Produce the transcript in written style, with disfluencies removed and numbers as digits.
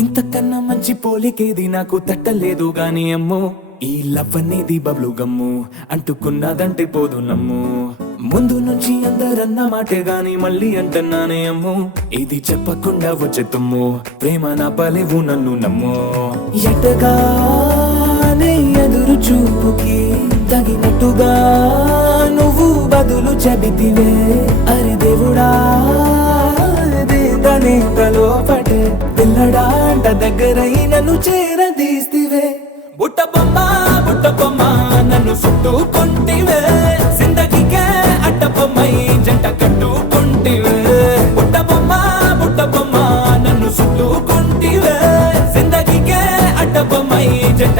ఇంతకన్నా మంచి పోలికేది నాకు తట్టలేదు గాని అమ్మో, ఈ లవ్ అనేది బబ్లు గమ్ము, అంటుకున్నదంటే పోదు నమ్ము. ముందు నుంచి అందరన్న మాటే గాని మళ్ళీ అంటున్నానే అమ్ము, ఇది చెప్పకుండా వచ్చే తుమ్ము, ప్రేమ నా పలేవు నన్ను నమ్ము. ఎటగానే ఎదురు చూపుకి తగినట్టుగా నువ్వు బదులు చెబితివే, అరి దేవుడా లోపటే పిల్లడా అంట దగ్గరై నన్ను చేరదీస్తివే. బుట్ట బొమ్మ నన్ను చుట్టుకుంటివే, జిందగీకే అట్ట బొమ్మై జంట కట్టుకుంటివే. బుట్ట బొమ్మ నన్ను చుట్టుకుంటివే, జిందగీకే అట్ట బొమ్మై జంట